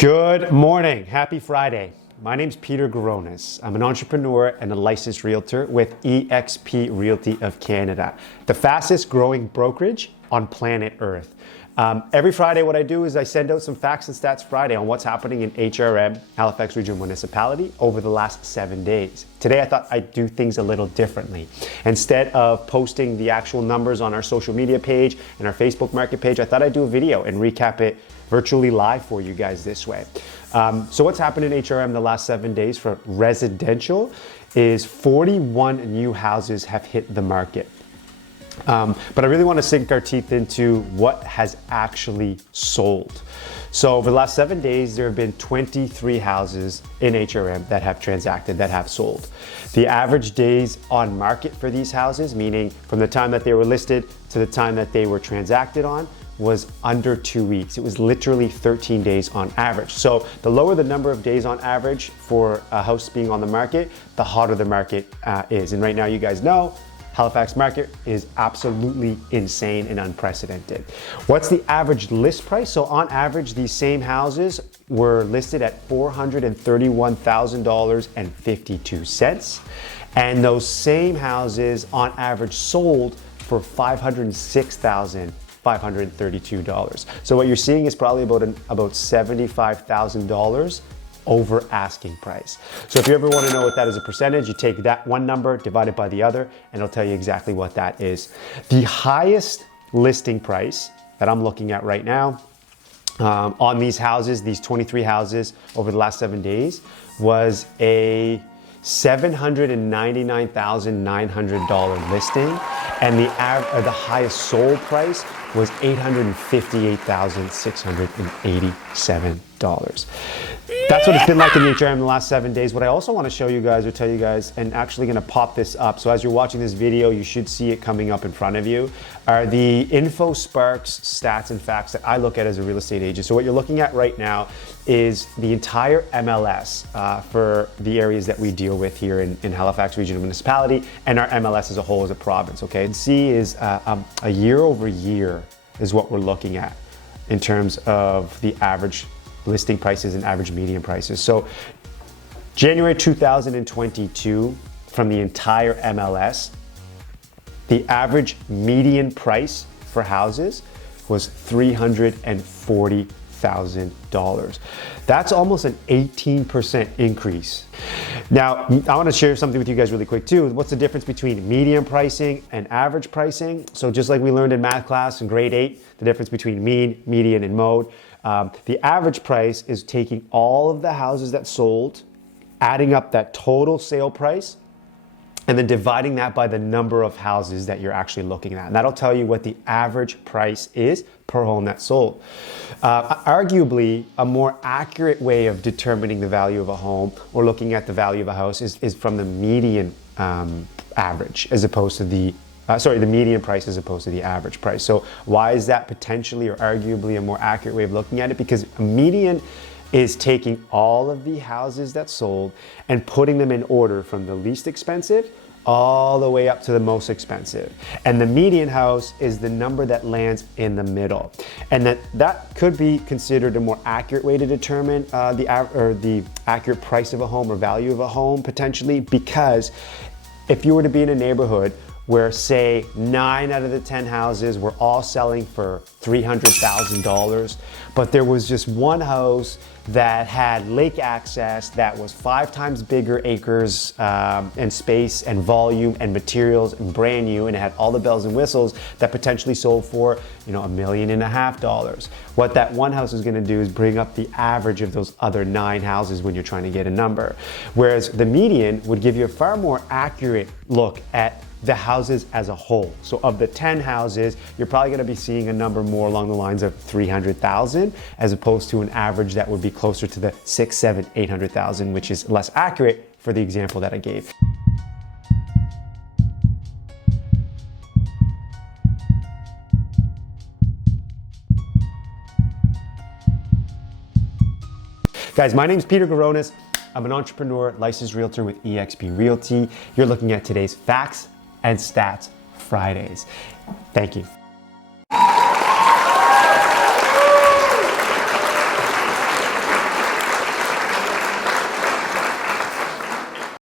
Good morning. Happy Friday. My name's Peter Garonis. I'm an entrepreneur and a licensed realtor with eXp Realty of Canada, the fastest growing brokerage on planet Earth. Every Friday, what I do is I send out some facts and stats Friday on what's happening in HRM, Halifax Regional Municipality, over the last 7 days. Today, I thought I'd do things a little differently. Instead of posting the actual numbers on our social media page and our Facebook market page, I thought I'd do a video and recap it virtually live for you guys this way. So what's happened in HRM the last 7 days for residential is 41 new houses have hit the market. But I really want to sink our teeth into what has actually sold. So over the last 7 days, there have been 23 houses in HRM that have transacted, that have sold. The average days on market for these houses, meaning from the time that they were listed to the time that they were transacted on, was under 2 weeks. It was literally 13 days on average. So the lower the number of days on average for a house being on the market, the hotter the market is. And right now, you guys know, Halifax market is absolutely insane and unprecedented. What's the average list price? So on average, these same houses were listed at $431,000.52. And those same houses on average sold for $506,532. So what you're seeing is probably about $75,000 over asking price. So if you ever want to know what that is a percentage, you take that one number, divide it by the other, and it'll tell you exactly what that is. The highest listing price that I'm looking at right now on these houses, these 23 houses over the last 7 days, was a $799,900 listing, and the highest sold price was $858,687. That's what it's been like in the HRM in the last 7 days. What I also want to show you guys or tell you guys, and actually going to pop this up, so as you're watching this video, you should see it coming up in front of you, are the Info Sparks stats and facts that I look at as a real estate agent. So what you're looking at right now is the entire MLS for the areas that we deal with here in Halifax Regional Municipality, and our MLS as a whole as a province, okay? And C is a year over year is what we're looking at in terms of the average listing prices and average median prices. So January 2022, from the entire MLS, the average median price for houses was $340,000. That's almost an 18% increase. Now, I want to share something with you guys really quick too. What's the difference between median pricing and average pricing? So just like we learned in math class in grade 8, the difference between mean, median, and mode. The average price is taking all of the houses that sold, adding up that total sale price, and then dividing that by the number of houses that you're actually looking at. And that'll tell you what the average price is per home that sold. Arguably, a more accurate way of determining the value of a home or looking at the value of a house is from the median average as opposed to the median price as opposed to the average price. So why is that potentially or arguably a more accurate way of looking at it? Because a median is taking all of the houses that sold and putting them in order from the least expensive all the way up to the most expensive. And the median house is the number that lands in the middle. And that could be considered a more accurate way to determine the accurate price of a home or value of a home potentially, because if you were to be in a neighborhood where, say, 9 out of the 10 houses were all selling for $300,000, but there was just one house that had lake access that was 5 times bigger acres and space and volume and materials and brand new, and it had all the bells and whistles that potentially sold for, $1.5 million. What that one house is going to do is bring up the average of those other 9 houses when you're trying to get a number. Whereas the median would give you a far more accurate look at the houses as a whole. So of the 10 houses, you're probably going to be seeing a number more along the lines of 300,000 as opposed to an average that would be closer to the 6, 7, 800,000, which is less accurate for the example that I gave. Guys, my name is Peter Garonis. I'm an entrepreneur, licensed realtor with eXp Realty. You're looking at today's Facts and Stats Fridays. Thank you.